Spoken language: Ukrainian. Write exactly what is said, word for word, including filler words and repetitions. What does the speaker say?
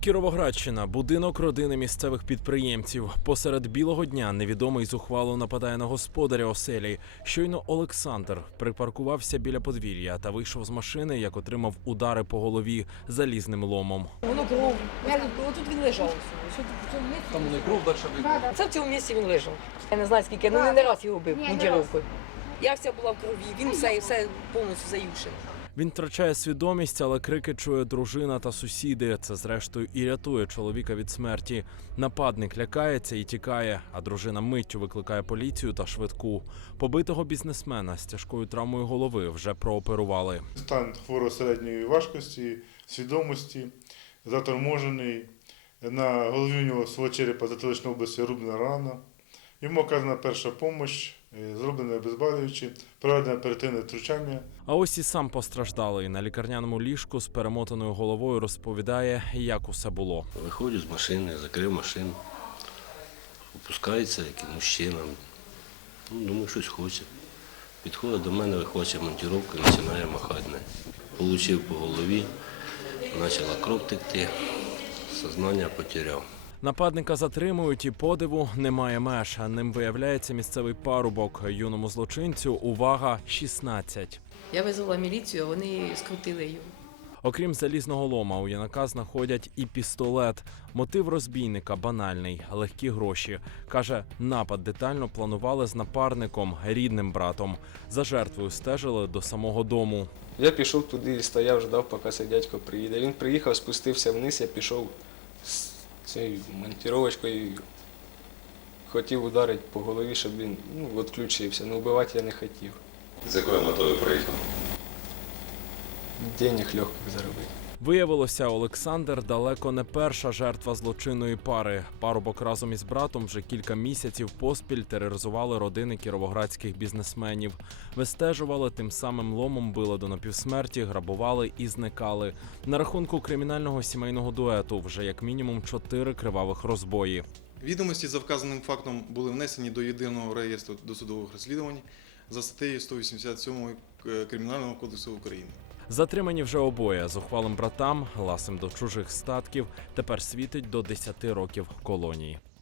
Кіровоградщина – будинок родини місцевих підприємців. Посеред білого дня невідомий зухвало нападає на господаря оселі. Щойно Олександр припаркувався біля подвір'я та вийшов з машини, як отримав удари по голові залізним ломом. Воно кров. Тут він лежав. Там не кров далі вибух. Це в цьому місці він лежав. Я не знаю скільки, ну не раз його бив мундіровкою. Я вся була в крові, він все, все повністю заюшений. Він втрачає свідомість, але крики чує дружина та сусіди. Це, зрештою, і рятує чоловіка від смерті. Нападник лякається і тікає, а дружина миттю викликає поліцію та швидку. Побитого бізнесмена з тяжкою травмою голови вже прооперували. Стан хворого середньої важкості, свідомості, заторможений. На голові у нього свого черепа затиличної області рубна рана. Йому оказана перша допомога, зроблене обезболююче, проведене оперативне втручання. А ось і сам постраждалий на лікарняному ліжку з перемотаною головою розповідає, як усе було. Виходжу з машини, закрив машину, опускається якийсь мужчина, ну, думаю, щось хоче. Підходить до мене, вихвачує монтіровку і починає махати. Получив по голові, почала кров текти, сознання потеряв. Нападника затримують і подиву немає меж. Ним виявляється місцевий парубок. Юному злочинцю, увага, шістнадцять. Я визвала міліцію, вони скрутили його. Окрім залізного лома, у юнака знаходять і пістолет. Мотив розбійника банальний – легкі гроші. Каже, напад детально планували з напарником, рідним братом. За жертвою стежили до самого дому. Я пішов туди і стояв, ждав, поки цей дядько приїде. Він приїхав, спустився вниз, я пішов з цією монтіровочкою. Хотів ударити по голові, щоб він ну, відключився. Ну, вбивати я не хотів. З якою метою приїхав? Денег легких заробити. Виявилося, Олександр далеко не перша жертва злочинної пари. Парубок разом із братом вже кілька місяців поспіль тероризували родини кіровоградських бізнесменів. Вистежували, тим самим ломом били до напівсмерті, грабували і зникали. На рахунку кримінального сімейного дуету вже як мінімум чотири кривавих розбої. Відомості за вказаним фактом були внесені до єдиного реєстру досудових розслідувань за статтею сто вісімдесят сім Кримінального кодексу України. Затримані вже обоє. Зухвалим братам, ласим до чужих статків, тепер світить до десяти років колонії.